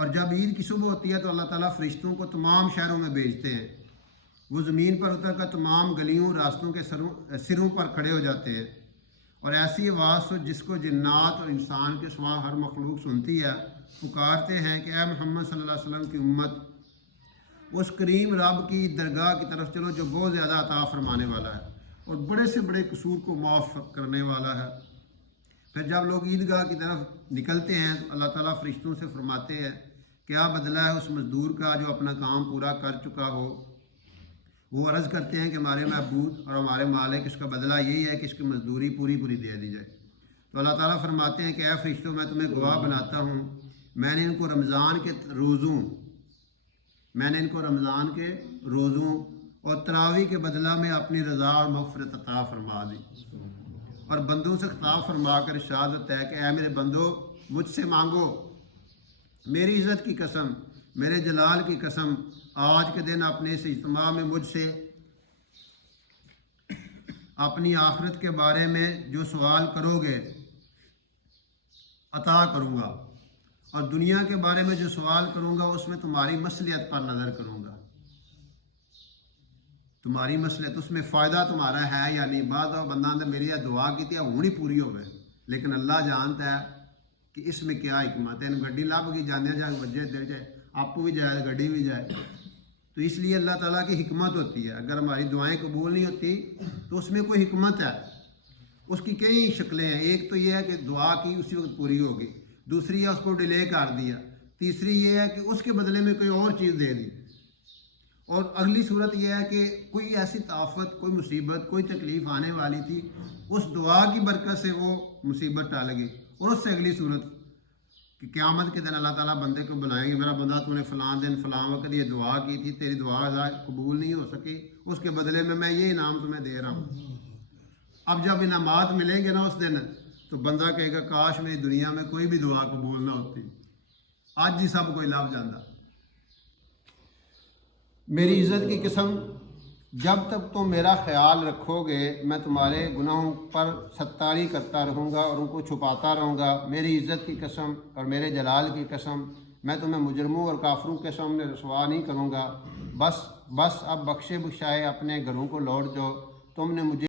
اور جب عید کی صبح ہوتی ہے تو اللہ تعالیٰ فرشتوں کو تمام شہروں میں بھیجتے ہیں، وہ زمین پر اتر کر تمام گلیوں راستوں کے سروں پر کھڑے ہو جاتے ہیں، اور ایسی آواز جس کو جنات اور انسان کے سوا ہر مخلوق سنتی ہے، پکارتے ہیں کہ اے محمد صلی اللہ علیہ وسلم کی امت، اس کریم رب کی درگاہ کی طرف چلو جو بہت زیادہ عطا فرمانے والا ہے اور بڑے سے بڑے قصور کو معاف کرنے والا ہے۔ پھر جب لوگ عیدگاہ کی طرف نکلتے ہیں تو اللہ تعالیٰ فرشتوں سے فرماتے ہیں کیا بدلہ ہے اس مزدور کا جو اپنا کام پورا کر چکا ہو؟ وہ عرض کرتے ہیں کہ ہمارے معبود اور ہمارے مالک اس کا بدلہ یہی ہے کہ اس کی مزدوری پوری دے دی جائے۔ تو اللہ تعالیٰ فرماتے ہیں کہ اے فرشتوں، میں تمہیں گواہ بناتا ہوں، میں نے ان کو رمضان کے روزوں اور تراویح کے بدلہ میں اپنی رضا اور مغفرت عطا فرما دی۔ اور بندوں سے خطاب فرما کر ارشاد ہوتا ہے کہ اے میرے بندو، مجھ سے مانگو، میری عزت کی قسم، میرے جلال کی قسم، آج کے دن اپنے اس اجتماع میں مجھ سے اپنی آخرت کے بارے میں جو سوال کرو گے عطا کروں گا، اور دنیا کے بارے میں جو سوال کروں گا اس میں تمہاری مصلحت پر نظر کروں گا۔ تمہاری مصلحت، اس میں فائدہ تمہارا ہے یا نہیں۔ بعض بندہ نے میری دعا کی تھی ہونی پوری ہو گئے، لیکن اللہ جانتا ہے کہ اس میں کیا حکمت ہے۔ ان گڈی لب کی جانے جا بجے دل جائے، آپ بھی جائے گڈی بھی جائے، تو اس لیے اللہ تعالیٰ کی حکمت ہوتی ہے۔ اگر ہماری دعائیں قبول نہیں ہوتی تو اس میں کوئی حکمت ہے۔ اس کی کئی شکلیں ہیں۔ ایک تو یہ ہے کہ دعا کی اسی وقت پوری ہوگی، دوسری ہے اس کو ڈیلے کر دیا، تیسری یہ ہے کہ اس کے بدلے میں کوئی اور چیز دے دی، اور اگلی صورت یہ ہے کہ کوئی ایسی طاقت، کوئی مصیبت، کوئی تکلیف آنے والی تھی، اس دعا کی برکت سے وہ مصیبت ٹال گئی۔ اور اس سے اگلی صورت کہ قیامت کے دن اللہ تعالیٰ بندے کو بلائیں گے، میرا بندہ تو نے فلاں دن فلاں وقت یہ دعا کی تھی، تیری دعا قبول نہیں ہو سکی، اس کے بدلے میں یہ انعام تمہیں دے رہا ہوں۔ اب جب انعامات ملیں گے نا اس دن، تو بندہ کہے گا کاش میری دنیا میں کوئی بھی دعا قبول نہ ہوتی، آج ہی سب کوئی لب جاندہ۔ میری عزت کی قسم، جب تک تم میرا خیال رکھو گے میں تمہارے گناہوں پر ستاری کرتا رہوں گا اور ان کو چھپاتا رہوں گا۔ میری عزت کی قسم اور میرے جلال کی قسم، میں تمہیں مجرموں اور کافروں کے سامنے رسوا نہیں کروں گا۔ بس اب بخشے بخشائے اپنے گھروں کو لوٹ جاؤ، تم نے مجھے